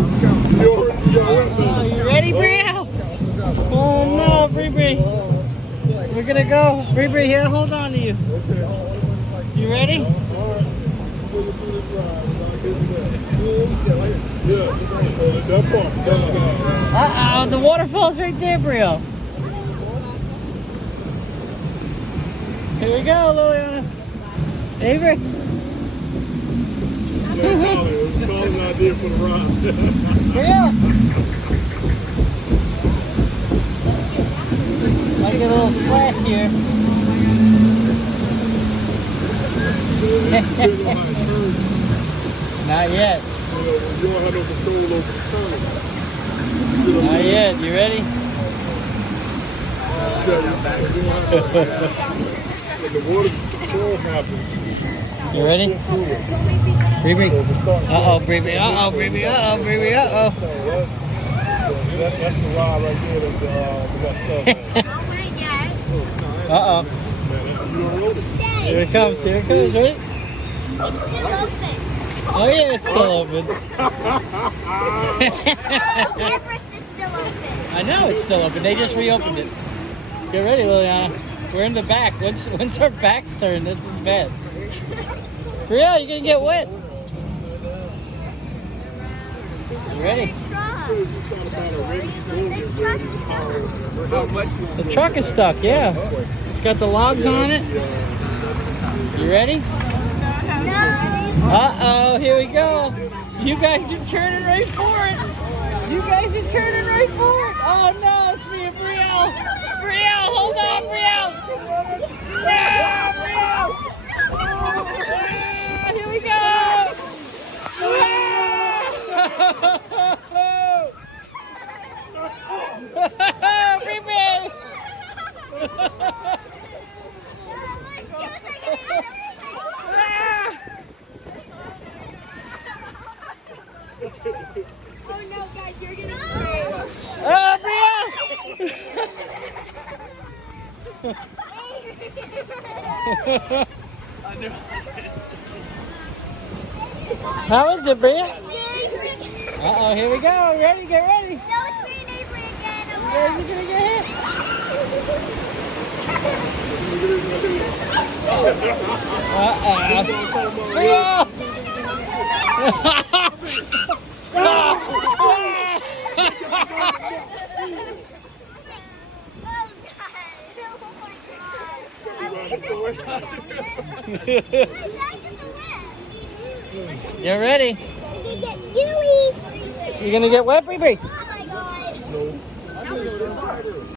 Oh, you ready, Bria? Oh no, Bree. We're gonna go. Bree, here, hold on to you. You ready? Uh-oh, the waterfall's right there, Brio. Here we go, Liliana. Avery. Idea for the ride. Brio. Might get a little splash here. Not yet. Not yet. You ready? You ready? Bree. Uh-oh, Bree. Uh-oh, Bree. Uh-oh, Bree. Uh-oh. That's the ride right there. Uh-oh. Here it comes. Here it comes, right? It's still open. Oh, yeah, it's still open. Everest is still open. I know it's still open. They just reopened it. Get ready, Liliana. We're in the back. Once our backs turn, this is bad. Bria, you're going to get wet. You ready? This truck's stuck. The truck is stuck, yeah. It's got the logs on it. You ready? No. Uh-oh, here we go. You guys are turning right for it. You guys are turning right for it. Oh no, it's me and Brielle. Brielle, hold on, Brielle. Brielle, Brielle. Ah, here we go. Oh no, guys, you're gonna scream. Oh, Brielle. How is it, Bria? Uh-oh, here we go. Ready? Get ready. No, it's me and Avery again. You guys are gonna get hit. Uh-oh. Get ready. Get gooey. You gonna get wet, Bree?